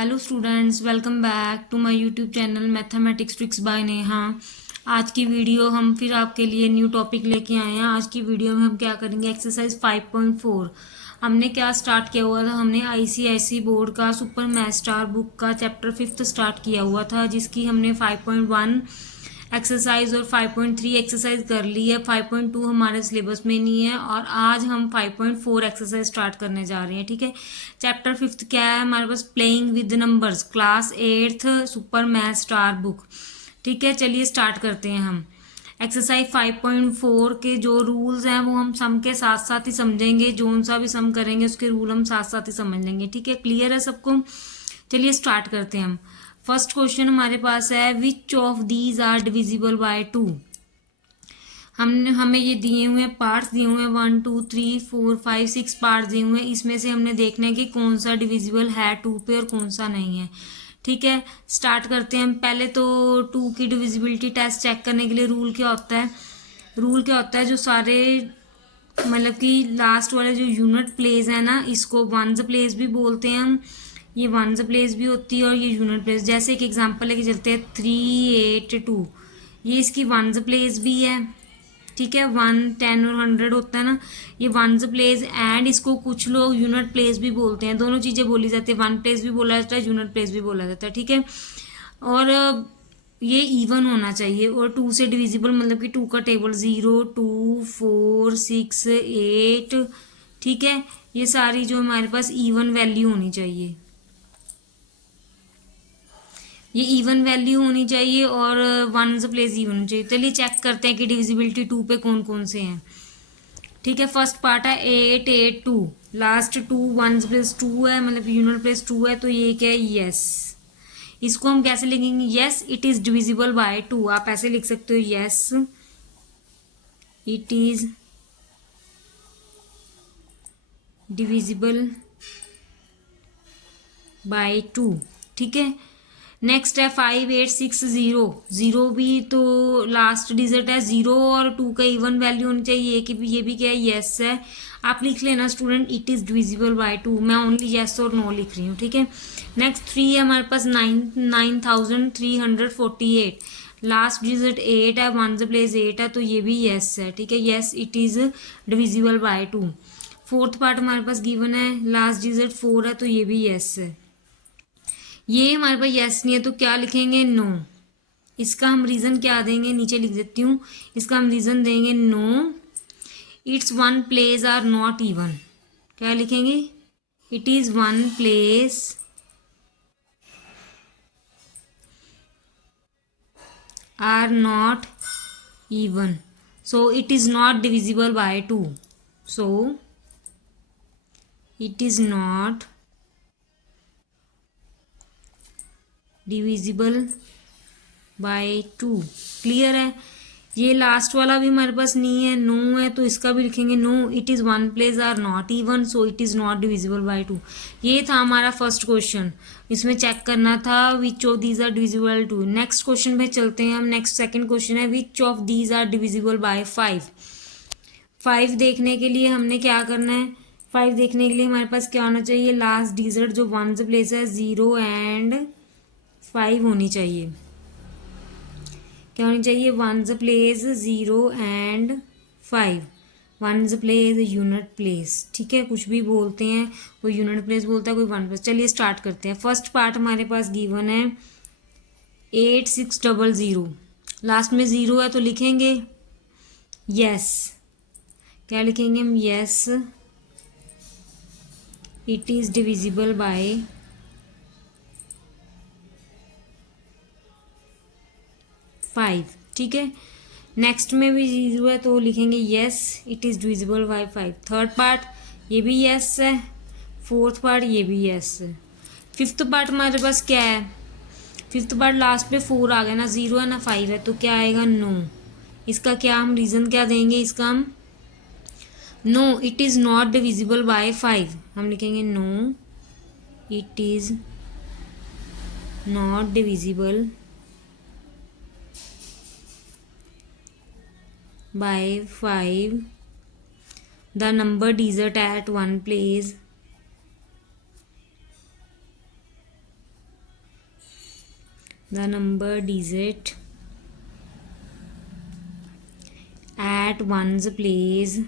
Hello students, welcome back to my YouTube channel mathematics tricks by Neha. आज की video हम फिर आपके लिए न्यू टॉपिक लेके आए हैं। आज की वीडियो में हम क्या करेंगे, एक्सरसाइज 5.4। हमने क्या स्टार्ट किया हुआ था, हमने आईसीआईसी बोर्ड का सुपर मैथ स्टार बुक का चैप्टर 5 स्टार्ट किया हुआ था, जिसकी हमने 5.1 एक्सरसाइज और 5.3 एक्सरसाइज कर ली है। 5.2 हमारे सिलेबस में नहीं है और आज हम 5.4 एक्सरसाइज स्टार्ट करने जा रहे हैं। ठीक है, चैप्टर 5 क्या है हमारे पास, playing with numbers, class 8th super math star book. ठीक है, चलिए स्टार्ट करते हैं हम। एक्सरसाइज 5.4 के जो रूल्स हैं वो हम सम के साथ साथ ही समझेंगे। जोन सा भी सम करेंगे उसके रूल हम साथ साथ ही समझ लेंगे। ठीक है, क्लियर है सबको? चलिए स्टार्ट करते हैं हम। फर्स्ट क्वेश्चन हमारे पास है, which of these are divisible by 2। हमें ये दिए हुए पार्ट्स दिए हुए हैं, 1 2 3 4 5 6 पार्ट्स दिए हुए हैं। इसमें से हमने देखना है कि कौन सा डिविजिबल है 2 पे और कौन सा नहीं है। ठीक है, स्टार्ट करते हैं हम। पहले तो 2 की डिविजिबिलिटी टेस्ट चेक करने के लिए रूल क्या होता है, जो सारे मतलब कि लास्ट वाले जो यूनिट प्लेस है ना, इसको वंस प्लेस भी बोलते हैं हम। ये वंस प्लेस भी होती है और ये यूनिट प्लेस। जैसे एक एग्जांपल लेके चलते हैं, 382, ये इसकी वंस प्लेस भी है। ठीक है, 1 10 और 100 होता है ना, ये वंस प्लेस एंड इसको कुछ लोग यूनिट प्लेस भी बोलते हैं। दोनों चीज़ें बोली जाती है, वन प्लेस भी बोला जाता है, यूनिट प्लेस भी बोला जाता है। ठीक है, और ये इवन होना चाहिए और 2 से डिविजिबल, मतलब कि 2 का टेबल 0 2 4 6 8। ठीक है, ये सारी जो हमारे पास इवन वैल्यू होनी चाहिए, ये इवन वैल्यू होनी चाहिए और वंस प्लेस इवन होनी चाहिए। चलिए चेक करते हैं कि डिविजिबिलिटी 2 पे कौन कौन से हैं। ठीक है, फर्स्ट पार्ट है 8 8 2, लास्ट 2 वंस प्लेस 2 है, मतलब यूनिट प्लेस 2 है, तो ये क्या है, यस। इसको हम कैसे लिखेंगे, yes it is divisible by 2। आप ऐसे लिख सकते हो, yes it is divisible by 2। ठीक है, नेक्स्ट है 5860, जीरो भी तो लास्ट डिजिट है, 0 और 2 का इवन वैल्यू होनी चाहिए। ये भी क्या है, यस है। आप लिख लेना student, it is divisible by 2। मैं ओनली यस और नो लिख रही हूँ। ठीक है, नेक्स्ट 3 है हमारे पास, 9348, लास्ट डिजिट 8 है, वंस प्लेस 8 है, तो ये भी यस है। ठीक है, yes it is divisible by 2। Fourth part हमारे पास गिवन है, लास्ट डिजिट 4 है, तो ये भी यस है। ये हमारे पास यस नहीं है तो क्या लिखेंगे, नो। इसका हम रीज़न क्या देंगे, नीचे लिख देती हूँ। इसका हम रीज़न देंगे, no its one place are not even. क्या लिखेंगे, it is one place are not even, so it is not divisible by 2, so it is not divisible by 2। Clear है? ये लास्ट वाला भी हमारे पास नहीं है, नो है, तो इसका भी लिखेंगे, no it is one place are not even, so it is not divisible by 2। ये था हमारा फर्स्ट क्वेश्चन। इसमें चेक करना था which of these are divisible 2। Next question पे चलते हैं हम। नेक्स्ट सेकंड क्वेश्चन है, which of these are divisible by 5। 5 देखने के लिए हमने क्या करना है, 5 देखने के लिए हमारे पास क्या होना चाहिए, लास्ट डिजिट जो वंस प्लेस है 0 एंड 5 होनी चाहिए। क्या होनी चाहिए, ones place 0 and 5, ones place unit place. ठीक है, कुछ भी बोलते हैं, कोई यूनिट प्लेस बोलता है, कोई वन प्लेस। चलिए स्टार्ट करते हैं। फर्स्ट पार्ट हमारे पास गिवन है 8600, लास्ट में 0 है तो लिखेंगे यस। क्या लिखेंगे हम, yes it is divisible by 5। ठीक है, नेक्स्ट में भी 0 है तो लिखेंगे yes it is divisible by 5। Third part ये भी यस है, फोर्थ पार्ट ये भी यस है। फिफ्थ पार्ट हमारे पास क्या है, फिफ्थ पार्ट लास्ट पे 4 आ गया ना, 0 है ना 5 है, तो क्या आएगा, नो। इसका क्या हम रीज़न क्या देंगे, इसका हम no it is not divisible by 5 हम लिखेंगे, no it is not divisible by 5, the number digit at one place the number digit at one's place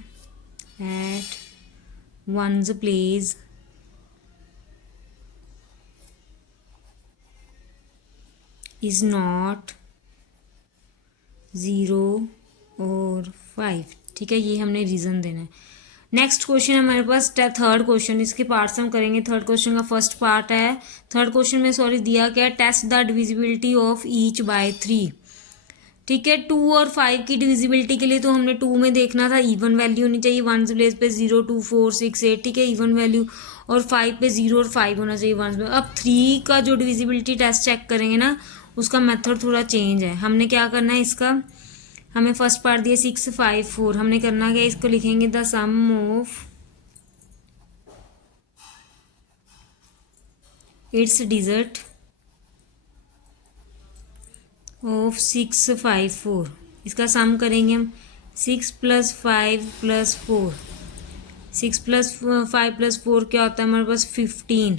is not 0 और 5। ठीक है, ये हमने रीज़न देना है। नेक्स्ट क्वेश्चन हमारे पास थर्ड क्वेश्चन, इसके पार्ट्स हम करेंगे। थर्ड क्वेश्चन का फर्स्ट पार्ट है, थर्ड क्वेश्चन में दिया क्या है, test the divisibility of each by 3। ठीक है, 2 और 5 की डिविजिबिलिटी के लिए तो हमने 2 में देखना था इवन वैल्यू होनी चाहिए, 1 प्लेस पे 0 2 4 6 8, ठीक है, इवन वैल्यू, और 5 पे 0 और 5 होना चाहिए 1 पे। अब 3 का जो डिविजिबिलिटी टेस्ट चेक करेंगे ना, उसका मेथड थोड़ा चेंज है। हमने क्या करना है, इसका हमें फर्स्ट पार्ट दिया 6 5 4, हमने करना क्या, इसको लिखेंगे the sum of its digit of 6 5 4। इसका सम करेंगे हम, 6 + 5 + 4, 6 + 5 + 4 क्या होता है हमारे पास 15।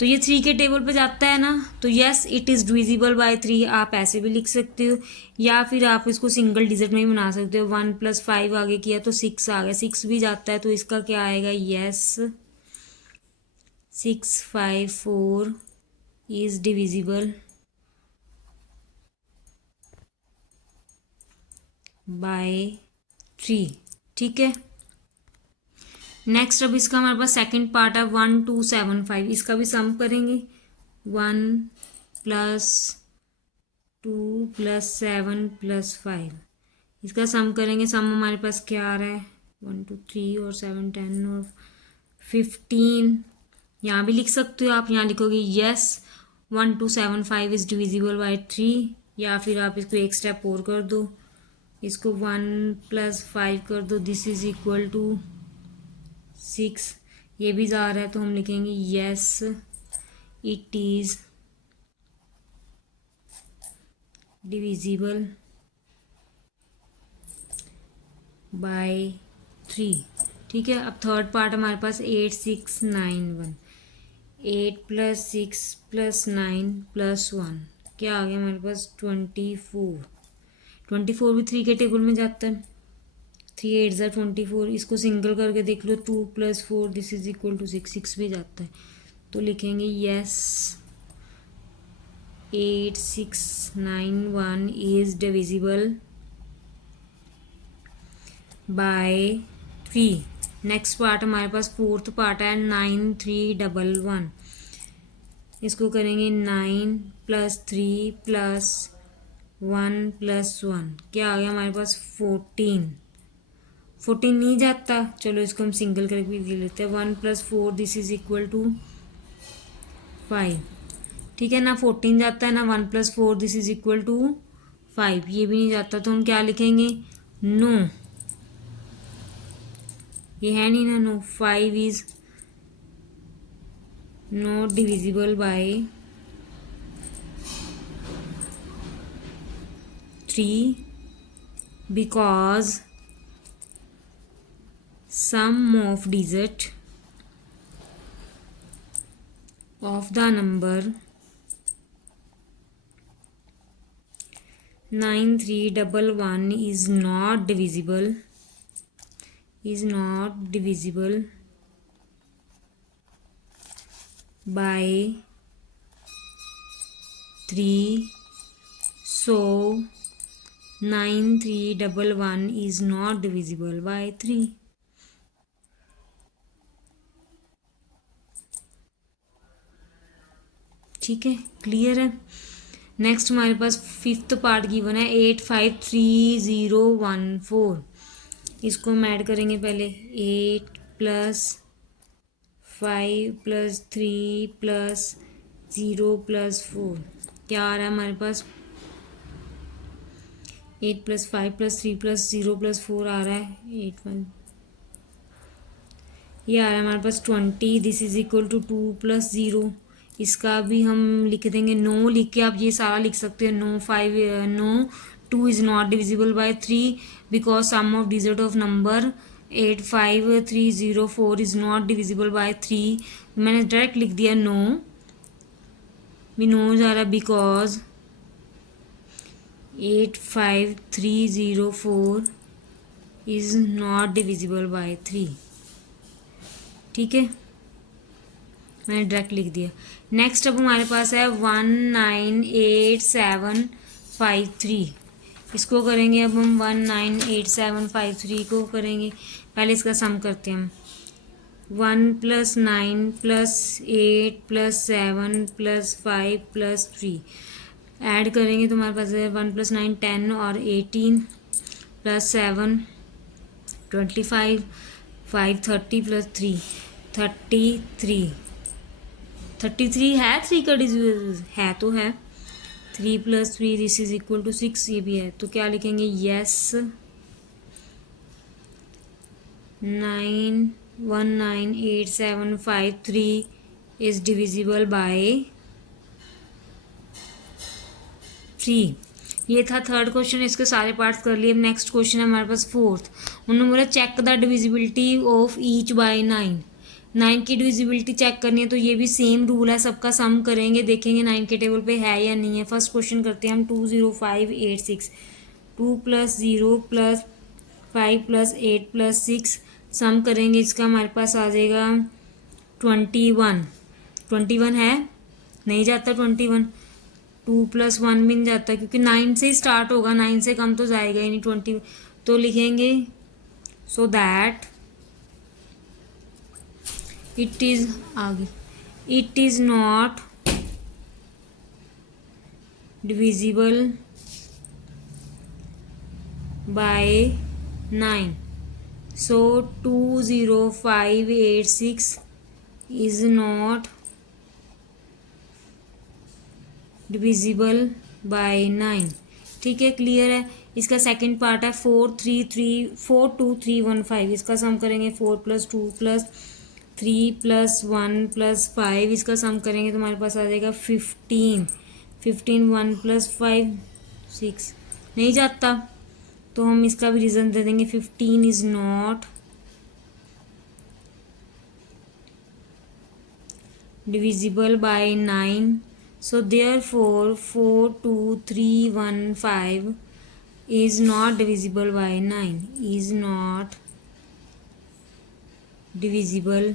तो ये 3 के टेबल पे जाता है ना, तो yes it is divisible by 3। आप ऐसे भी लिख सकते हो, या फिर आप इसको सिंगल डिजिट में ही बना सकते हो। 1 + 5 आगे किया तो 6 आ गया, 6 भी जाता है, तो इसका क्या आएगा, यस 6 5 4 इज डिविजिबल बाय 3। ठीक है, नेक्स्ट अब इसका हमारे पास सेकंड पार्ट है 1 2 7 5। इसका भी सम करेंगे, 1 + 2 + 7 + 5। इसका सम करेंगे, सम हमारे पास क्या आ रहा है, 1 2 3 और 7 10 और 15। यहाँ भी लिख सकते हो आप, यहाँ लिखोगे यस 1 2 7 5 इज़ डिविजिबल बाय 3, या फिर आप इसको एक स्टेप और कर दो, इसको 1 + 5 कर दो, दिस इज इक्वल टू 6। ये भी जा रहा है तो हम लिखेंगे yes it is divisible by 3। ठीक है, अब थर्ड पार्ट हमारे पास 8 6 9 1, 8 + 6 + 9 + 1 क्या आ गया हमारे पास 24। 24 भी 3 के टेबल में जाता है, 3 8 ज़ा 24। इसको सिंगल करके देख लो, 2 + 4 दिस इज इक्वल टू 6, 6 भी जाता है, तो लिखेंगे yes 8 6 9 1 is divisible by 3। Next part हमारे पास फोर्थ पार्ट है 9 3 1 1। इसको करेंगे 9 + 3 + 1 + 1 क्या आ गया हमारे पास 14। 14 नहीं जाता, चलो इसको हम सिंगल करके भी ले लेते हैं, 1 + 4 दिस इज इक्वल टू 5। ठीक है ना, 14 जाता है ना, 1 + 4 दिस इज इक्वल टू 5, ये भी नहीं जाता, तो हम क्या लिखेंगे, नो, ये है नहीं ना, no 5 is not divisible by 3 because sum of digit of the number 9311 is not divisible by 3, so 9311 is not divisible by 3। ठीक है, क्लियर है। नेक्स्ट हमारे पास फिफ्थ पार्ट गिवन है 8 5 3 0 1 4। इसको हम ऐड करेंगे पहले, 8 + 5 + 3 + 0 + 4 क्या आ रहा है हमारे पास, 8 + 5 + 3 + 0 + 4 आ रहा है 8 1, ये आ रहा है हमारे पास 20। This is equal to 2 + 0। इसका भी हम लिख देंगे, नो लिख के आप ये सारा लिख सकते हैं, no 2 is not divisible by 3 because sum of digit of number 8 5 3 0 4 is not divisible by 3। मैंने डायरेक्ट लिख दिया नो, भी नो जा रहा है because 85304 is not divisible by 3। ठीक है, मैंने डायरेक्ट लिख दिया। नेक्स्ट अब हमारे पास है 198753। इसको करेंगे अब हम 198753 को करेंगे। पहले इसका सम करते हैं हम। 1 + 9 + 8 + 7 + 5 + 3 ऐड करेंगे तो हमारे पास है 1 + 9 10 और 18 + 7 25 5 30 + 3 33 33 है। 3 का डिविजिबल है तो है। 3 + 3 दिस इज इक्वल टू 6, ये भी है। तो क्या लिखेंगे, यस 198753 इज डिविजिबल बाय 3। ये था थर्ड क्वेश्चन, इसके सारे पार्ट्स कर लिए। नेक्स्ट क्वेश्चन है हमारे पास फोर्थ। उन्होंने बोला check the divisibility of each by 9। 9 की डिविजिबिलिटी चेक करनी है, तो ये भी सेम रूल है, सबका सम करेंगे, देखेंगे 9 के टेबल पे है या नहीं है। फर्स्ट क्वेश्चन करते हैं हम 20586। 2 + 0 + 5 + 8 + 6 सम करेंगे, इसका हमारे पास आ जाएगा 21। 21 है, नहीं जाता 21। 2 + 1 भी नहीं जाता क्योंकि 9 से ही स्टार्ट होगा, 9 से कम तो जाएगा ही नहीं 20। तो लिखेंगे सो दैट इट इज आगे, it is not divisible by 9। So 20586 is not divisible by 9। ठीक है, क्लियर है। इसका सेकंड पार्ट है 42315। इसका सम करेंगे 4 + 2 + 3 + 1 + 5। इसका सम करेंगे तो हमारे पास आ जाएगा 15। 15 1 + 5 6 नहीं जाता, तो हम इसका भी रीज़न दे देंगे 15 is not divisible by 9। So therefore 42315 is not divisible by 9, is not divisible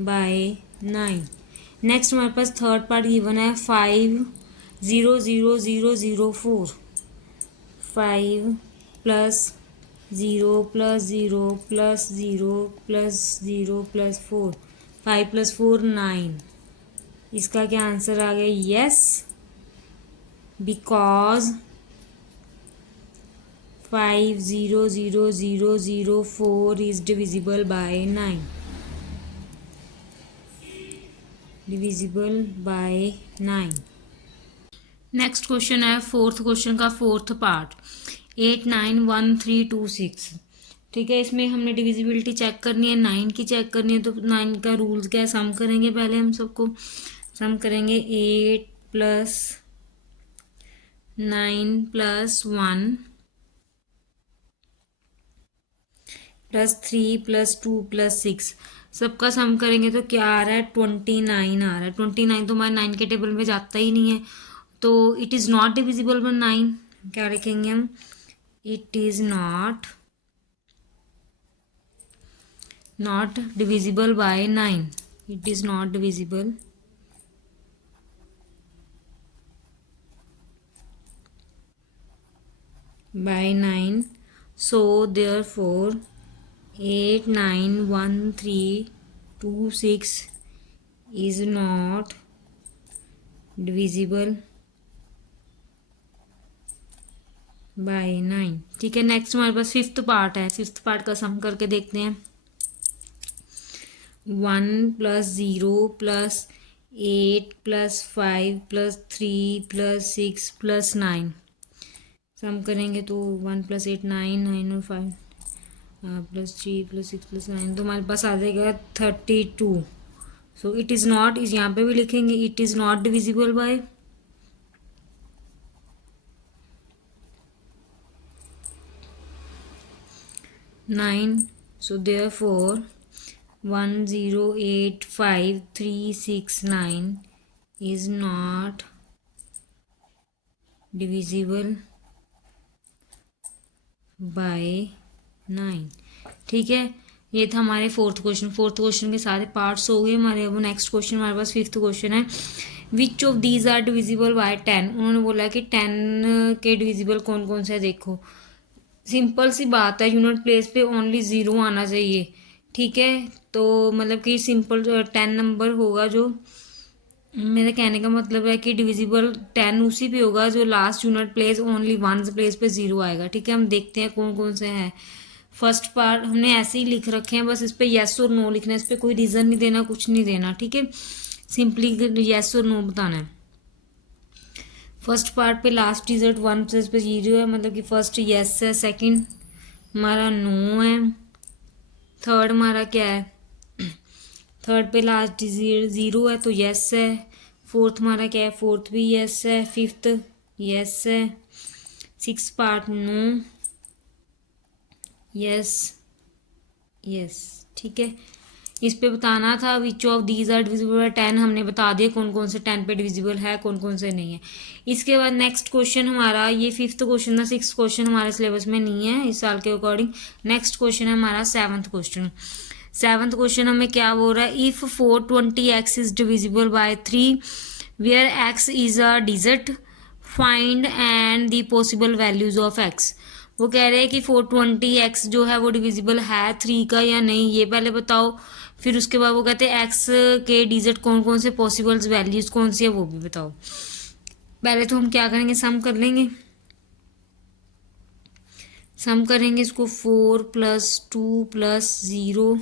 by 9। Next हमारे पास थर्ड पार्ट गिवन है 500004। 5 + 0 + 0 + 0 + 0 + 4 5 + 4 9। इसका क्या आंसर आ गया, yes, because 500004 is divisible by 9, divisible by 9। Next question है फोर्थ क्वेश्चन का fourth part 891326। ठीक है, इसमें हमने डिविजिबिलिटी चेक करनी है, 9 की चेक करनी है। तो 9 का रूल्स क्या है, सम करेंगे। पहले हम सबको सम करेंगे 8 + 9 + 1 + 3 + 2 + 6 सबका सम करेंगे तो क्या आ रहा है, 29 आ रहा है। 29 तो हमारे 9 के टेबल में जाता ही नहीं है, तो it is not divisible by 9। क्या लिखेंगे हम, it is not divisible by 9। it is not divisible by 9। so therefore 891326 is not divisible by 9। ठीक है, नेक्स्ट हमारे पास फिफ्थ पार्ट है। फिफ्थ पार्ट का सम करके देखते हैं। 1 + 0 + 8 + 5 + 3 + 6 + 9 सम करेंगे तो 1 + 8 9 9 और 5 + 3 + 6 + 9 तो हमारे पास आ जाएगा 32। सो इट इज़ नॉट, इस यहाँ पे भी लिखेंगे it is not divisible by 9। so therefore 1085369 is not divisible by 9। ठीक है, ये था हमारे फोर्थ क्वेश्चन के सारे पार्ट्स हो गए हमारे। अब नेक्स्ट क्वेश्चन हमारे पास फिफ्थ क्वेश्चन है, which of these are divisible by 10। उन्होंने बोला कि 10 के डिविजिबल कौन कौन से है। देखो सिंपल सी बात है, यूनिट प्लेस पे ओनली 0 आना चाहिए। ठीक है, तो मतलब कि सिंपल 10 नंबर होगा जो, मेरे कहने का मतलब है कि डिविजिबल 10 उसी पे होगा जो last unit place only one place पे 0 आएगा। ठीक है, हम देखते हैं कौन कौन से हैं। फर्स्ट पार्ट हमने ऐसे ही लिख रखे हैं, बस इस पर येस और नो लिखना है, इस पर कोई रीज़न नहीं देना, कुछ नहीं देना। ठीक है, सिंपली येस और नो बताना है। फर्स्ट पार्ट पे लास्ट डिजिट 1 प्लेस पे 0 है, मतलब कि फर्स्ट येस है, सेकंड हमारा नो है, थर्ड हमारा क्या है, थर्ड पे लास्ट डिजिट 0 है तो येस है, फोर्थ हमारा क्या है, फोर्थ भी येस है, फिफ्थ येस है, six part no, yes yes. ठीक है, इस पे बताना था which of these are divisible by 10, हमने बता दिया कौन कौन से 10 पे डिविजिबल है, कौन कौन से नहीं है। इसके बाद नेक्स्ट क्वेश्चन हमारा, ये फिफ्थ क्वेश्चन था, सिक्स क्वेश्चन हमारे सिलेबस में नहीं है इस साल के अकॉर्डिंग। नेक्स्ट क्वेश्चन है हमारा सेवन्थ क्वेश्चन। सेवन्थ क्वेश्चन हमें क्या बोल रहा है, if 420x is divisible by 3 where x is a digit find and the possible values of x। वो कह रहे हैं कि 420x जो है वो डिविजिबल है 3 का या नहीं, ये पहले बताओ। फिर उसके बाद वो कहते हैं x के डिजिट कौन कौन से पॉसिबल वैल्यूज कौन सी है वो भी बताओ। पहले तो हम क्या करेंगे, सम कर लेंगे। सम करेंगे इसको 4 + 2 + 0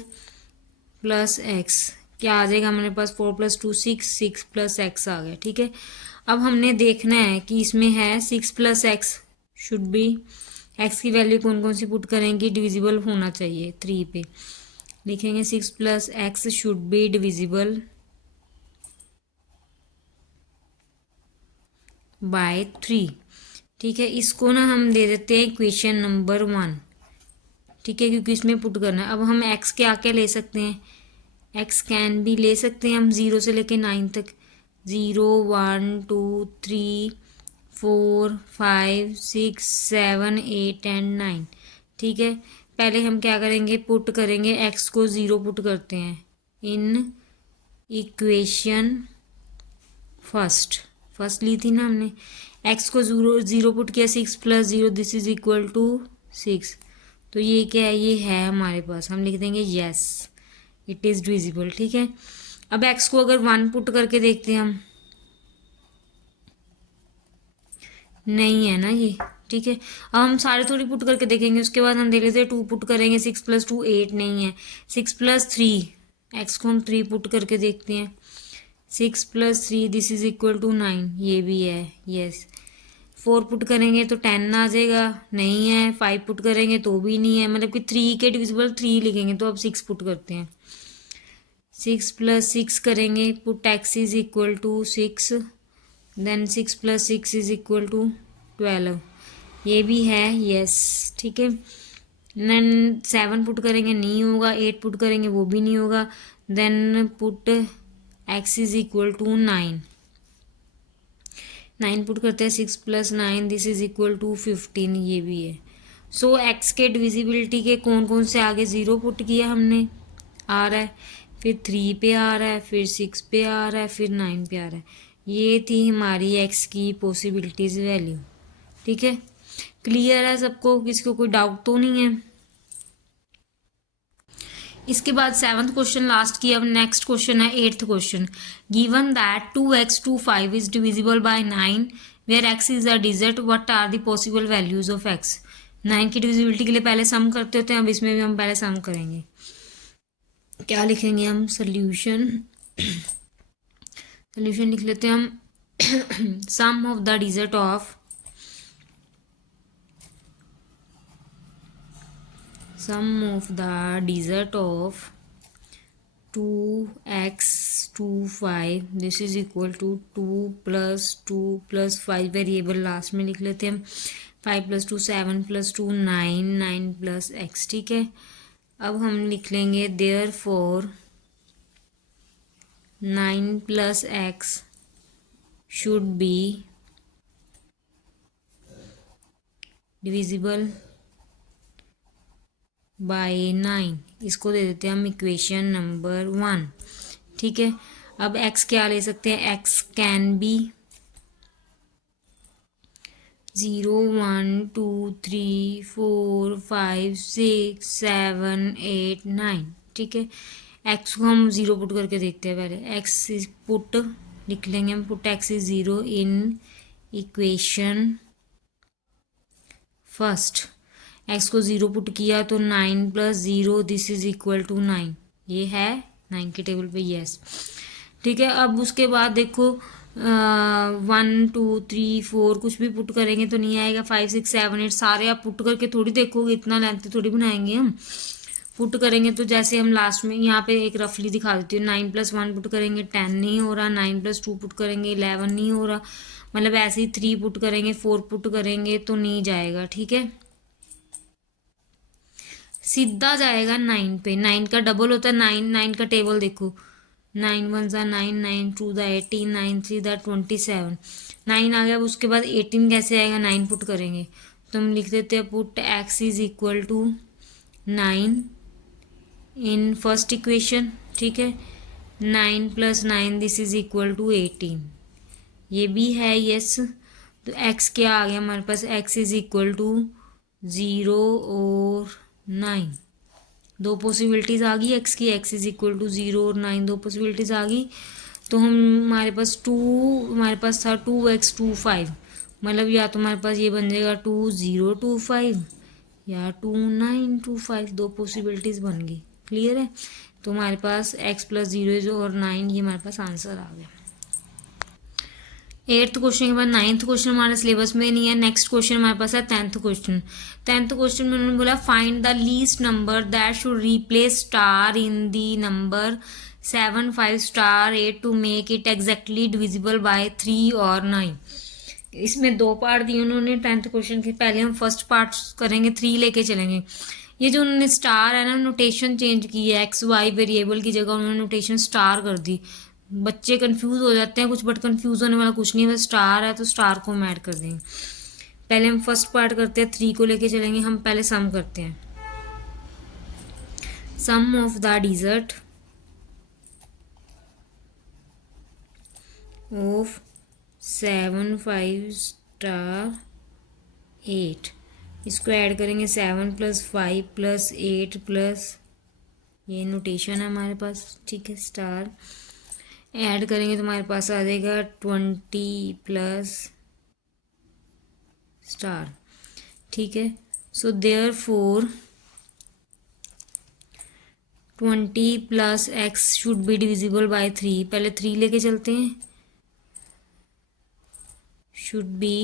+ x, क्या आ जाएगा हमारे पास, 4 + 2 6, 6 + x आ गया। ठीक है, अब हमने देखना है कि इसमें है 6 + x शुड बी, x की वैल्यू कौन कौन सी पुट करेंगे, डिविजिबल होना चाहिए 3 पे। लिखेंगे 6 + x should be divisible by 3। ठीक है, इसको ना हम दे देते हैं इक्वेशन नंबर 1। ठीक है, क्योंकि इसमें पुट करना है। अब हम x के आके ले सकते हैं, x कैन भी ले सकते हैं हम 0 से लेके 9 तक, 0 1 2 3 4 5 6 7 8 एंड 9। ठीक है, पहले हम क्या करेंगे, पुट करेंगे, x को 0 पुट करते हैं इन इक्वेशन फर्स्ट ली थी ना हमने, x को 0 पुट किया, 6 + 0 दिस इज इक्वल टू 6। तो ये क्या है, ये है हमारे पास, हम लिख देंगे यस इट इज़ डिविजिबल। ठीक है, अब x को अगर 1 पुट करके देखते हैं हम, नहीं है ना ये। ठीक है, अब हम सारे थोड़ी पुट करके देखेंगे, उसके बाद हम देख लेते हैं 2 पुट करेंगे, 6 + 2 8 नहीं है, 6 + 3 x को हम 3 पुट करके देखते हैं, 6 + 3 दिस इज इक्वल टू 9, ये भी है यस। 4 पुट करेंगे तो 10 आ जाएगा, नहीं है। 5 पुट करेंगे तो भी नहीं है, मतलब कि 3 के डिविजिबल 3 लिखेंगे। तो अब 6 पुट करते हैं, 6 + 6 करेंगे, put x is equal to 6, then 6 + 6 is equal to 12, ये भी है यस। ठीक है, देन 7 पुट करेंगे नहीं होगा, 8 पुट करेंगे वो भी नहीं होगा, then put x is equal to 9, 9 put करते हैं, 6 + 9 दिस इज इक्वल टू 15, ये भी है। सो x के डिविजिबिलिटी के कौन कौन से आगे 0 पुट किया हमने, आ रहा है, फिर 3 पे आ रहा है, फिर 6 पे आ रहा है, फिर 9 पे आ रहा है। ये थी हमारी x की पॉसिबिलिटीज वैल्यू। ठीक है, क्लियर है सबको, किसी को कोई डाउट तो नहीं है। इसके बाद सेवन्थ क्वेश्चन लास्ट की, अब नेक्स्ट क्वेश्चन है eighth question. Given that 2x 25 is divisible by 9 where x is a digit, what are the possible values of x। 9 की डिविजिबिलिटी के लिए पहले सम करते होते हैं, अब इसमें भी हम पहले सम करेंगे। क्या लिखेंगे हम, सोल्यूशन लिख लेते हैं हम sum of the digit of digit of 2x 25 this is equal to 2 + 2 + 5 variable last में लिख लेते हैं हम, 5 + 2 7 + 2 9 9 + x। ठीक है, अब हम लिख लेंगे therefore 9 + x should be divisible by 9, इसको दे देते हैं हम इक्वेशन नंबर 1। ठीक है, अब x क्या ले सकते हैं, x कैन बी 0 1 2 3 4 5 6 7 8 9। ठीक है, x को हम 0 पुट करके देखते हैं। पहले x इज पुट लिख लेंगे हम, put x is 0 in equation first. x को 0 पुट किया तो 9 + 0 दिस इज इक्वल टू 9, ये है 9 के टेबल पे, यस। ठीक है, अब उसके बाद देखो 1 2 3 4 कुछ भी पुट करेंगे तो नहीं आएगा, 5 6 7 8 सारे आप पुट करके थोड़ी देखोगे, इतना लेंथ थोड़ी बनाएंगे हम। पुट करेंगे तो जैसे हम लास्ट में यहाँ पे एक रफली दिखा देती हूँ, 9 + 1 पुट करेंगे 10 नहीं हो रहा, 9 + 2 पुट करेंगे 11 नहीं हो रहा, मतलब ऐसे ही 3 पुट करेंगे 4 पुट करेंगे तो नहीं जाएगा। ठीक है, सीधा जाएगा 9 पे, 9 का डबल होता है 9, 9 का टेबल देखो, 9 1 ज़ा 9, 9 2 ज़ा 18, 9 3 ज़ा 27, 9 आ गया। अब उसके बाद 18 कैसे आएगा, 9 पुट करेंगे तो हम लिख देते हैं put x is equal to 9 in first equation. ठीक है, 9 + 9 दिस इज इक्वल टू 18, ये भी है यस। तो x क्या आ गया हमारे पास, x इज इक्वल टू 0 और 9, दो पॉसिबिलिटीज़ आ गई x की, x इज इक्वल टू 0 और 9, दो पॉसिबिलिटीज़ आ गई। तो हम हमारे पास था 2x 2 5, मतलब या तो हमारे पास ये बन जाएगा 2 0 2 5 या 2 9 2 5, दो पॉसिबिलिटीज़ बन गई। क्लियर है, तो हमारे पास x + 0 और 9 ये हमारे पास आंसर आ गया। 8th क्वेश्चन के बाद 9th क्वेश्चन हमारे सिलेबस में नहीं है। नेक्स्ट क्वेश्चन हमारे पास है 10th क्वेश्चन। 10th क्वेश्चन में उन्होंने बोला find the least number that should replace star in the number 7 5 star 8 to make it exactly divisible by 3 और 9। इसमें दो पार्ट दिए उन्होंने 10th क्वेश्चन के। पहले हम फर्स्ट पार्ट करेंगे, 3 लेके चलेंगे। ये जो उन्होंने स्टार है ना, नोटेशन चेंज की है, एक्स वाई वेरिएबल की जगह उन्होंने नोटेशन स्टार कर दी। बच्चे कंफ्यूज हो जाते हैं कुछ, बट कंफ्यूज होने वाला कुछ नहीं है, बस स्टार है तो स्टार को हम ऐड कर देंगे। पहले हम फर्स्ट पार्ट करते हैं, 3 को लेके चलेंगे। हम पहले सम करते हैं, sum of the digit of 7 5 star 8, इसको ऐड करेंगे 7 + 5 + 8 प्लस ये नोटेशन है हमारे पास। ठीक है, स्टार ऐड करेंगे तो हमारे पास आ जाएगा 20 प्लस स्टार। ठीक है, so therefore 20 + x should be divisible by 3। पहले 3 लेके चलते हैं, should be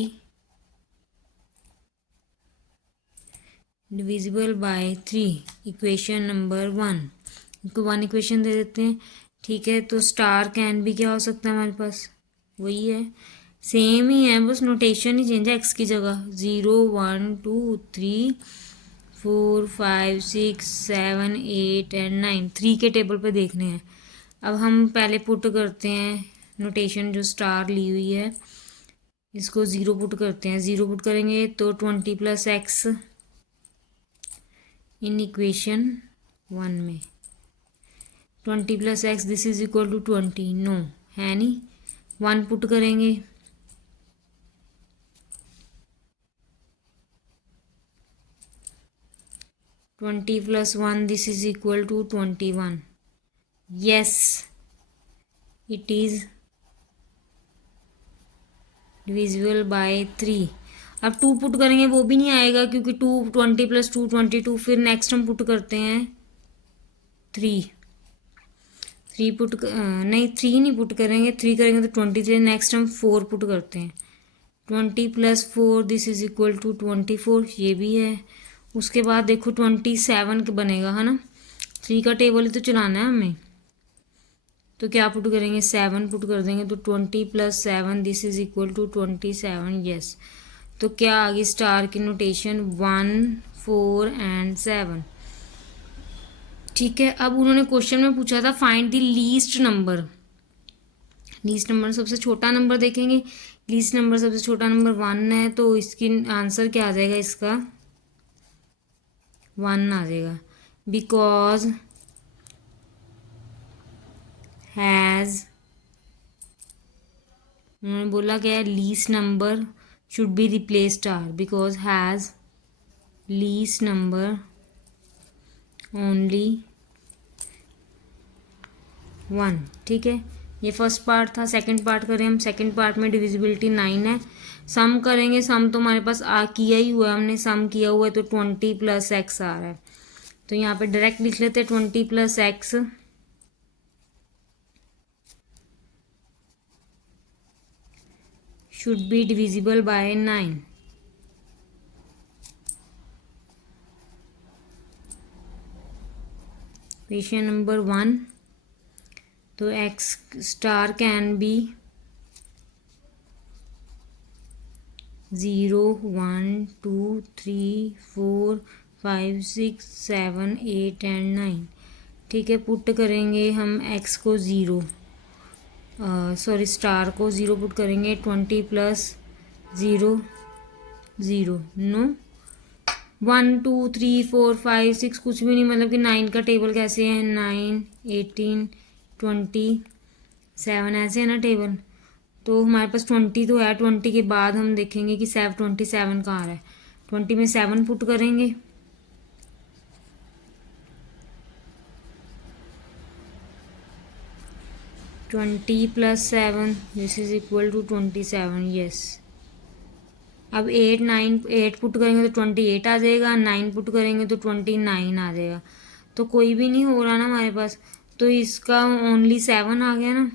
divisible by 3, equation number 1। इनको 1 इक्वेशन दे देते हैं। ठीक है, तो स्टार कैन भी क्या हो सकता है हमारे पास, वही है, सेम ही है, बस नोटेशन ही चेंज है एक्स की जगह। 0 1 2 3 4 5 6 7 8 एंड 9, 3 के टेबल पे देखने हैं। अब हम पहले पुट करते हैं नोटेशन जो स्टार ली हुई है, इसको 0 पुट करते हैं। 0 पुट करेंगे तो 20 + x इन इक्वेशन 1 में, 20 + x this is equal to 20, no है नहीं। 1 पुट करेंगे, twenty + 1 this is equal to 21, yes it is divisible by 3। अब 2 पुट करेंगे वो भी नहीं आएगा, क्योंकि 20 + 2 22। फिर नेक्स्ट हम पुट करते हैं 3 पुट नहीं 3 नहीं पुट करेंगे, 3 करेंगे तो 23। नेक्स्ट हम 4 पुट करते हैं, 20 + 4 दिस इज इक्वल टू 24, ये भी है। उसके बाद देखो 27 बनेगा है ना, 3 का टेबल ही तो चलाना है हमें, तो क्या पुट करेंगे 7 पुट कर देंगे, तो 20 + 7 this is equal to 27, yes. तो क्या आ गई स्टार की नोटेशन 1 4 एंड 7। ठीक है, अब उन्होंने क्वेश्चन में पूछा था find the least number least number सबसे छोटा नंबर देखेंगे, लीस्ट नंबर सबसे छोटा नंबर 1 है, तो इसकी आंसर क्या आ जाएगा, इसका 1 आ जाएगा। बिकॉज हैज़, उन्होंने बोला क्या है, least number should be replaced are, because has least number only 1। ठीक है, ये फर्स्ट पार्ट था। सेकंड पार्ट करें हम। सेकंड पार्ट में डिविजिबिलिटी 9 है। सम करेंगे, सम तो हमारे पास किया ही हुआ है, हमने सम किया हुआ है, तो 20 + x आ रहा है। तो यहाँ पे डायरेक्ट लिख लेते हैं 20 + x should be divisible by 9। Question number 1, तो x star can be 0, 1, 2, 3, 4, 5, 6, 7, 8 and 9। ठीक है, पुट करेंगे हम x को 0, सॉरी स्टार को 0 पुट करेंगे। 20 + 0 0, नो 1 2 3 4 5 6 कुछ भी नहीं, मतलब कि 9 का टेबल कैसे है, 9 18 20 7 ऐसे है ना टेबल। तो हमारे पास 20 तो है, 20 के बाद हम देखेंगे कि 27 कहाँ आ रहा है। 20 में 7 पुट करेंगे, twenty + 7 this is equal to 27। Yes, अब 8 पुट करेंगे तो 28 आ जाएगा, 9 पुट करेंगे तो 29 आ जाएगा। तो कोई भी नहीं हो रहा ना हमारे पास, तो इसका ओनली 7 आ गया ना।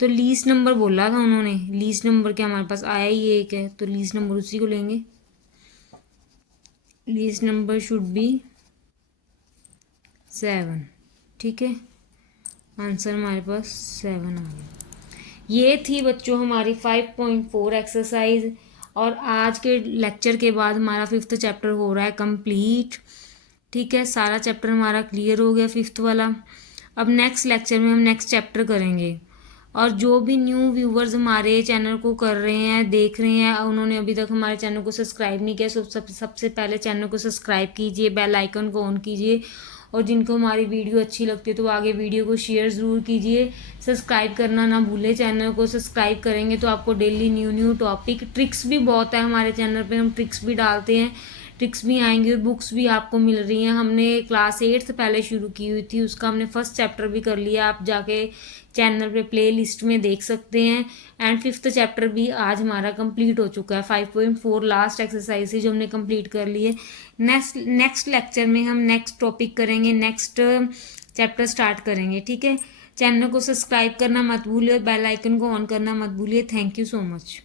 तो लीस्ट नंबर बोला था उन्होंने, लीस्ट नंबर क्या हमारे पास आया ही एक है, तो लीस्ट नंबर उसी को लेंगे। Least number should B 7। ठीक है, आंसर हमारे पास 7 आ गया। ये थी बच्चों हमारी 5.4 एक्सरसाइज, और आज के लेक्चर के बाद हमारा 5th चैप्टर हो रहा है कंप्लीट। ठीक है, सारा चैप्टर हमारा क्लियर हो गया 5th वाला। अब नेक्स्ट लेक्चर में हम नेक्स्ट चैप्टर करेंगे। और जो भी न्यू व्यूवर्स हमारे चैनल को कर रहे हैं, देख रहे हैं, उन्होंने अभी तक हमारे चैनल को सब्सक्राइब नहीं किया, सबसे पहले चैनल को सब्सक्राइब कीजिए, बेल आइकन को ऑन कीजिए, और जिनको हमारी वीडियो अच्छी लगती है तो आगे वीडियो को शेयर ज़रूर कीजिए। सब्सक्राइब करना ना भूलें, चैनल को सब्सक्राइब करेंगे तो आपको डेली न्यू टॉपिक, ट्रिक्स भी बहुत है हमारे चैनल पे, हम ट्रिक्स भी डालते हैं, ट्रिक्स भी आएंगी और बुक्स भी आपको मिल रही हैं। हमने क्लास 8 से पहले शुरू की हुई थी, उसका हमने फर्स्ट चैप्टर भी कर लिया, आप जाके चैनल पे प्ले लिस्ट में देख सकते हैं। एंड 5th चैप्टर भी आज हमारा कंप्लीट हो चुका है। 5.4 लास्ट एक्सरसाइज जो हमने कंप्लीट कर लिए। नेक्स्ट लेक्चर में हम नेक्स्ट टॉपिक करेंगे, नेक्स्ट चैप्टर स्टार्ट करेंगे। ठीक है, चैनल को सब्सक्राइब करना मत भूलिए और बेल आइकन को ऑन करना मत भूलिए। Thank you so much.